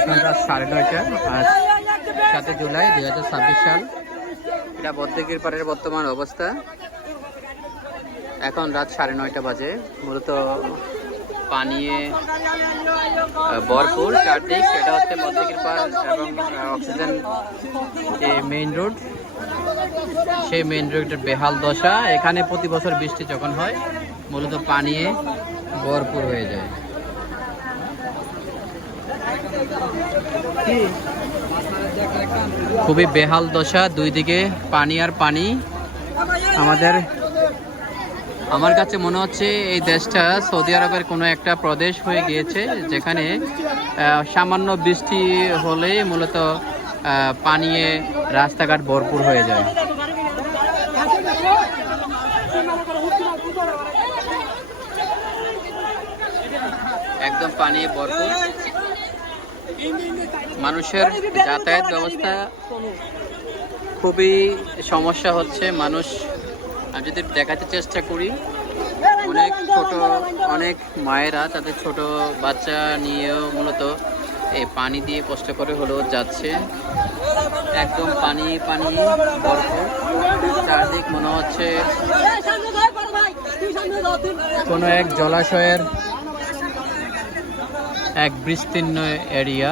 এখন রাত 9:30 আজ 7 জুলাই 2026 সাল। এটা বদ্দিঘির পাড়ের বর্তমান অবস্থা। এখন রাত 9:30 বাজে। মূলত পানিয়ে ভরপুর চারদিক। এটা হচ্ছে বদ্দিঘির পাড় এবং অক্সিজেন যে মেইন রোড, সেই মেইন রোডের বেহাল দশা। এখানে প্রতি বছর বৃষ্টি যখন হয় মূলত পানিয়ে ভরপুর হয়ে যায়। খুবই বেহাল দশা, দুই দিকে পানি আর পানি। আমার কাছে মনে হচ্ছে এই দেশটা সৌদি আরবের কোনো একটা প্রদেশ হয়ে গিয়েছে, যেখানে সামান্য বৃষ্টি হলে মূলত পানিয়ে রাস্তাঘাট ভরপুর হয়ে যায়। একদম পানি ভরপুর। মানুষের যাতায়াত ব্যবস্থা খুবই সমস্যা হচ্ছে। মানুষ, আমি যদি দেখাতে চেষ্টা করি, অনেক মায়েরা তাদের ছোট বাচ্চা নিয়েও মূলত এই পানি দিয়ে কষ্ট করে হলেও যাচ্ছে। একদম পানি ভরপুর। চারদিক মনে হচ্ছে কোনো এক জলাশয়ের এক বিস্তীর্ণ এরিয়া।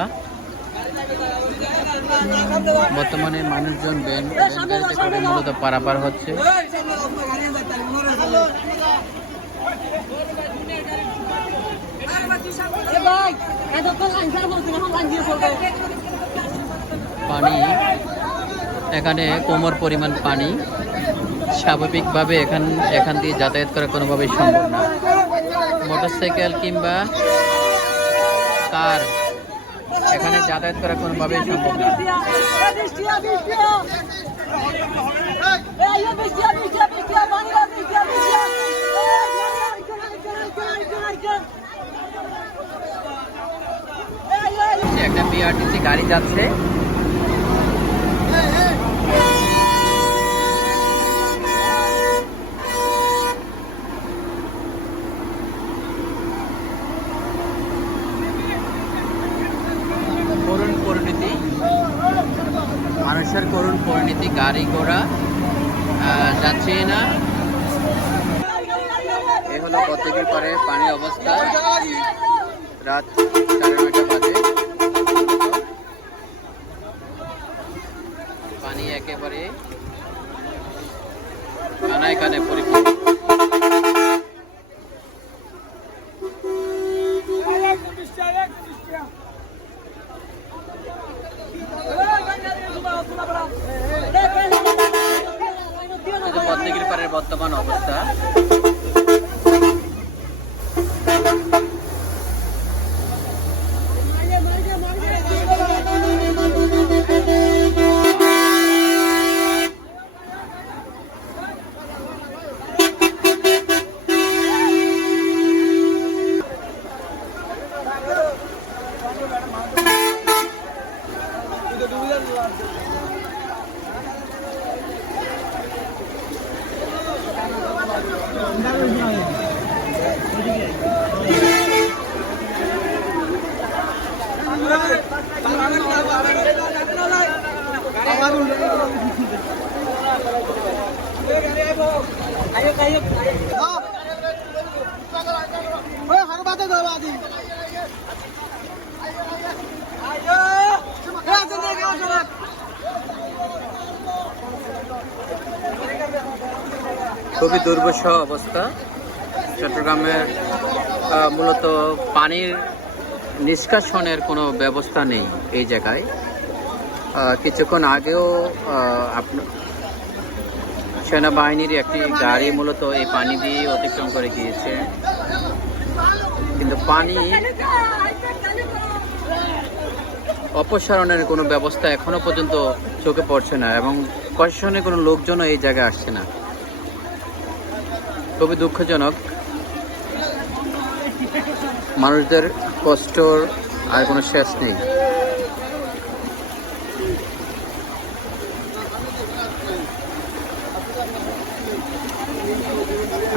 বর্তমানে মানুষজন ভ্যান গাড়িতে করে মূলত পারাপার হচ্ছে। পানি এখানে কোমর পরিমাণ পানি। স্বাভাবিকভাবে এখান দিয়ে যাতায়াত করা কোনোভাবেই সম্ভব না। মোটরসাইকেল কিংবা কার এখানে যাতায়াত করা কোনোভাবেই সম্ভব না। একটা বিআরটিসি গাড়ি যাচ্ছে। মানুষের করুণ পরিণতি, গাড়ি ঘোড়া যাচ্ছে না। এ হলো বদ্দিঘির পাড়ে পানির অবস্থা। রাত 9:30 বাজে। পানি একেবারে কানায় কানে পরিপূর্ণ। বদ্দিঘির পাড়ের বর্তমান অবস্থা। খুবই দুর্বিষহ অবস্থা। চট্টগ্রামের মূলত পানির নিষ্কাশনের কোনো ব্যবস্থা নেই এই জায়গায়। কিছুক্ষণ আগেও সেনাবাহিনীর একটি গাড়ি মূলত এই পানি দিয়ে অতিক্রম করে গিয়েছে, কিন্তু পানি অপসারণের কোনো ব্যবস্থা এখনো পর্যন্ত চোখে পড়ছে না এবং প্রশাসনের কোনো লোকজনও এই জায়গায় আসছে না। খুবই দুঃখজনক। মানুষদের কষ্টর আর কোনো শেষ নেই।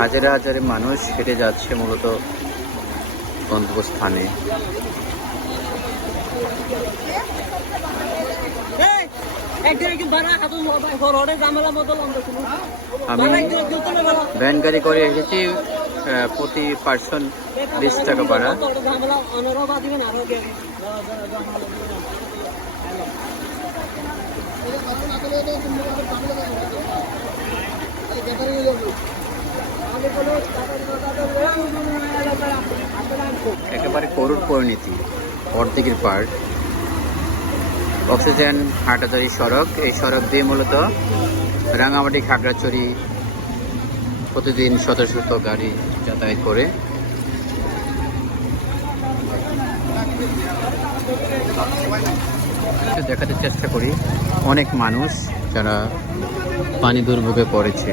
হাজারে হাজারে মানুষ হেঁটে যাচ্ছে মূলত গন্তব্যস্থানে। আমি ভ্যান গাড়ি করে এসেছি, প্রতি পার্সন 20 টাকা ভাড়া। একেবারে করুণ পরিণতি অর্ধেকের পার্ট। অক্সিজেন হাটাজারি সড়ক, এই সড়ক দিয়ে মূলত রাঙামাটি খাগড়াছড়ি প্রতিদিন শত শত গাড়ি যাতায়াত করে। দেখাতে চেষ্টা করি অনেক মানুষ যারা পানি দুর্ভোগে পড়েছে।